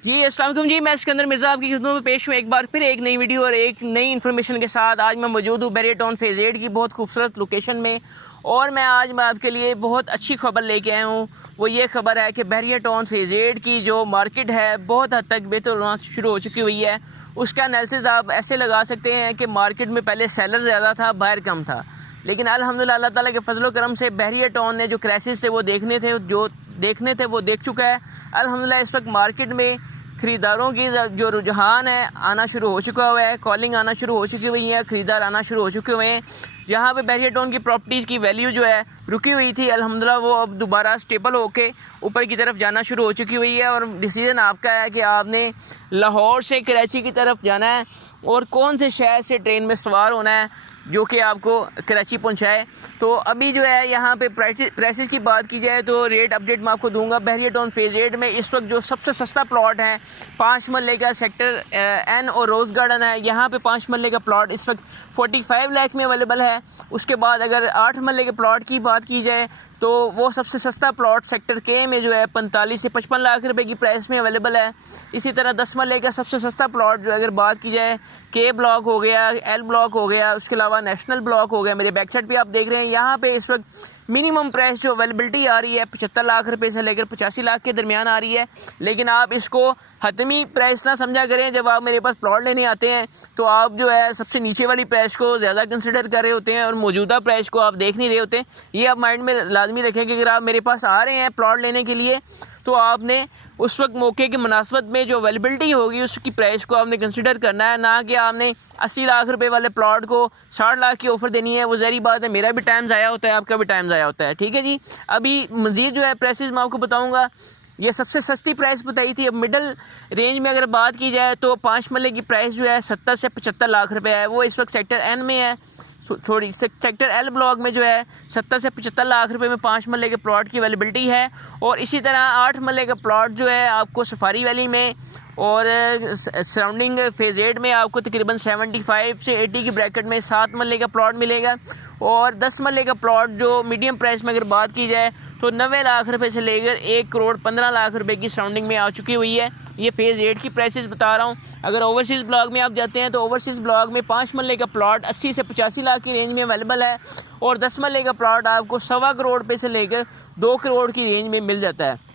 जी अस्सलाम वालेकुम जी, मैं सिकंदर मिर्ज़ा आपकी खिदमत में पेश हूँ एक बार फिर एक नई वीडियो और एक नई इन्फॉर्मेशन के साथ। आज मैं मौजूद हूँ बैरियर टाउन फेज़ 8 की बहुत खूबसूरत लोकेशन में और आज आपके लिए बहुत अच्छी खबर लेके आया हूँ। वो ये खबर है कि बैरियर टाउन फेज़ 8 की जो मार्केट है बहुत हद तक बेहतर होना शुरू हो चुकी हुई है। उसका एनालिसिस आप ऐसे लगा सकते हैं कि मार्केट में पहले सेलर ज़्यादा था, बायर कम था, लेकिन अल्हम्दुलिल्लाह अल्लाह ताला के फजल करम से बैरियर टाउन ने जो क्राइसिस थे वो देखने थे वो देख चुका है। अल्हम्दुलिल्लाह इस वक्त मार्केट में ख़रीदारों की जो रुझान है आना शुरू हो चुका हुआ है, कॉलिंग आना शुरू हो चुकी हुई है, ख़रीदार आना शुरू हो चुके हुए हैं। जहाँ पे बैरियर टाउन की प्रॉपर्टीज़ की वैल्यू जो है रुकी हुई थी, अल्हम्दुलिल्लाह वो अब दोबारा स्टेबल होके ऊपर की तरफ जाना शुरू हो चुकी हुई है। और डिसीज़न आपका है कि आपने लाहौर से कराची की तरफ जाना है और कौन से शहर से ट्रेन में सवार होना है जो कि आपको कराची पहुंचाए। तो अभी जो है यहाँ पे प्राइसेस की बात की जाए तो रेट अपडेट मैं आपको दूंगा। बैरियर टाउन फेज़ 8 में इस वक्त जो सबसे सस्ता प्लॉट है 5 मरले का सेक्टर एन और रोज़ गार्डन है। यहाँ पे 5 मरले का प्लॉट इस वक्त 45 लाख में अवेलेबल है। उसके बाद अगर 8 मरले के प्लॉट की बात की जाए तो वो सबसे सस्ता प्लॉट सेक्टर के में जो है 45 से 55 लाख रुपए की प्राइस में अवेलेबल है। इसी तरह 10 मरले का सबसे सस्ता प्लॉट जो अगर बात की जाए के ब्लॉक हो गया, एल ब्लॉक हो गया, उसके अलावा नेशनल ब्लॉक हो गया। मेरे बैक साइड पे आप देख रहे हैं यहाँ पे इस वक्त मिनिमम प्राइस जो अवेलेबिलिटी आ रही है 75 लाख रुपए से लेकर 85 लाख के दरमियान आ रही है। लेकिन आप इसको हतमी प्राइस ना समझा करें। जब आप मेरे पास प्लॉट लेने आते हैं तो आप जो है सबसे नीचे वाली प्राइस को ज़्यादा कंसिडर कर रहे होते हैं और मौजूदा प्राइस को आप देख नहीं रहे होते। ये आप माइंड में लाजमी रखें कि अगर आप मेरे पास आ रहे हैं प्लॉट लेने के लिए तो आपने उस वक्त मौके की मुनासबत में जो अवेलेबिलिटी होगी उसकी प्राइस को आपने कंसिडर करना है, ना कि आपने 80 लाख रुपए वाले प्लॉट को 60 लाख की ऑफ़र देनी है। वो ज़ाहिर बात है, मेरा भी टाइम ज़ाया होता है, आपका भी टाइम ज़ाया होता है। ठीक है जी। अभी मज़ीद जो है प्राइसेस मैं आपको बताऊँगा। ये सबसे सस्ती प्राइस बताई थी। अब मिडल रेंज में अगर बात की जाए तो 5 मरले की प्राइस जो है 70 से 75 लाख रुपये है। वो इस वक्त सेक्टर एन में है। थोड़ी सेक्टर एल ब्लॉक में जो है 70 से 75 लाख रुपए में 5 मरले के प्लॉट की अवेलेबिलिटी है। और इसी तरह 8 मरले का प्लॉट जो है आपको सफारी वैली में और सराउंडिंग फेज़ 8 में आपको तकरीबन 75 से 80 की ब्रैकेट में 7 मरले का प्लॉट मिलेगा। और 10 मरले का प्लॉट जो मीडियम प्राइस में अगर बात की जाए तो 90 लाख रुपए से लेकर 1 करोड़ 15 लाख रुपए की सराउंडिंग में आ चुकी हुई है। ये फेज़ 8 की प्राइसेस बता रहा हूँ। अगर ओवरसीज़ ब्लॉक में आप जाते हैं तो ओवरसीज़ ब्लॉक में 5 मरले का प्लॉट 80 से 85 लाख की रेंज में अवेलेबल है और 10 मरले का प्लॉट आपको 1.25 करोड़ रुपये से लेकर 2 करोड़ की रेंज में मिल जाता है।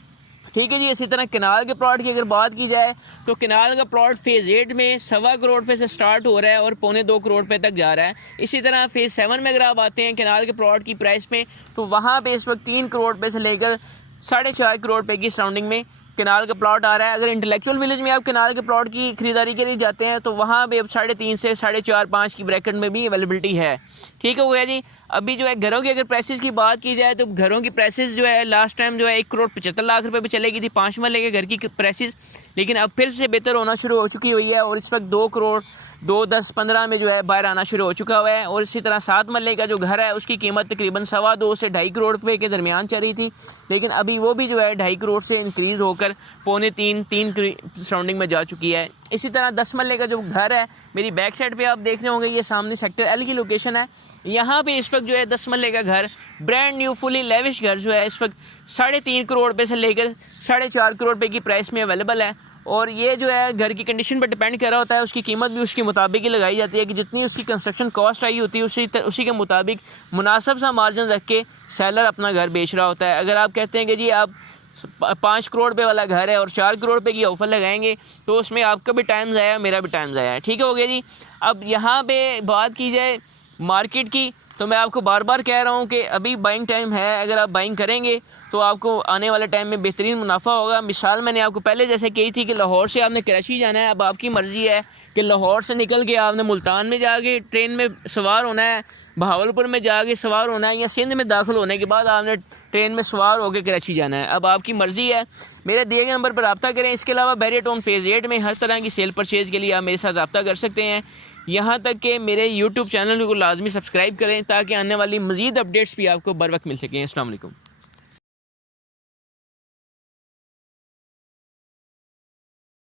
ठीक है जी। इसी तरह केनाल के प्लॉट की अगर बात की जाए तो केनाल का प्लॉट फेज़ 8 में 1.25 करोड़ रुपये से स्टार्ट हो रहा है और 1.25 करोड़ रुपये तक जा रहा है। इसी तरह फेज़ 7 में अगर आप आते हैं केनाल के प्लॉट की प्राइस में तो वहाँ पे इस वक्त 3 करोड़ रुपये से लेकर 4.5 करोड़ रुपये की सराउंडिंग में केनाल का प्लॉट आ रहा है। अगर इंटेलेक्चुअल विलेज में आप केनाल के प्लॉट की खरीदारी के लिए जाते हैं तो वहाँ पे अब 3.5 से 4.5 की ब्रैकेट में भी अवेलेबिलिटी है। ठीक हो गया जी। अभी जो है घरों की अगर प्राइसेस की बात की जाए तो घरों की प्राइसेस जो है लास्ट टाइम जो है 1 करोड़ 75 लाख रुपए पे चलेगी थी 5 मरले के घर की प्राइसेस, लेकिन अब फिर से बेहतर होना शुरू हो चुकी हुई है और इस वक्त 2 करोड़ 2, 10, 15 में जो है बाहर आना शुरू हो चुका हुआ है। और इसी तरह 7 मरले का जो घर है उसकी कीमत तकरीबन 2.25 से 2.5 करोड़ रुपये के दरमियान चल रही थी, लेकिन अभी वो भी जो है 2.5 करोड़ से इंक्रीज़ होकर 2.25-3 सराउंडिंग में जा चुकी है। इसी तरह 10 मरले का जो घर है मेरी बैक साइड पे आप देख रहे होंगे, ये सामने सेक्टर एल की लोकेशन है। यहाँ पे इस वक्त जो है 10 मरले का घर ब्रांड न्यू फुली लेविश घर जो है इस वक्त 3.5 करोड़ रुपये से लेकर 4.5 करोड़ रुपये की प्राइस में अवेलेबल है। और ये जो है घर की कंडीशन पर डिपेंड कर रहा होता है, उसकी कीमत भी उसके मुताबिक ही लगाई जाती है कि जितनी उसकी कंस्ट्रक्शन कॉस्ट आई होती है उसी के मुताबिक मुनासिब सा मार्जिन रख के सेलर अपना घर बेच रहा होता है। अगर आप कहते हैं कि जी आप 5 करोड़ रुपये वाला घर है और 4 करोड़ रुपये की ऑफ़र लगाएंगे तो उसमें आपका भी टाइम ज़ाया, मेरा भी टाइम ज़ाया है। ठीक हो गया जी। अब यहाँ पे बात की जाए मार्केट की तो मैं आपको बार बार कह रहा हूँ कि अभी बाइंग टाइम है। अगर आप बाइंग करेंगे तो आपको आने वाले टाइम में बेहतरीन मुनाफा होगा। मिसाल मैंने आपको पहले जैसे कही थी कि लाहौर से आपने कराची जाना है। अब आपकी मर्ज़ी है कि लाहौर से निकल के आपने मुल्तान में जाके ट्रेन में सवार होना है, बहावलपुर में जाके सवार होना है, या सिंध में दाखिल होने के बाद आपने ट्रेन में सवार होकर कराची जाना है। अब आपकी मर्ज़ी है। मेरे दिए गए नंबर पर रब्ता करें। इसके अलावा बैरियर टाउन फेज़ 8 में हर तरह की सेल परचेज़ के लिए आप मेरे साथ रब्ता कर सकते हैं। यहाँ तक कि मेरे यूट्यूब चैनल को लाजमी सब्सक्राइब करें ताकि आने वाली मज़ीद अपडेट्स भी आपको बर वक्त मिल सकें। अस्सलाम वालेकुम।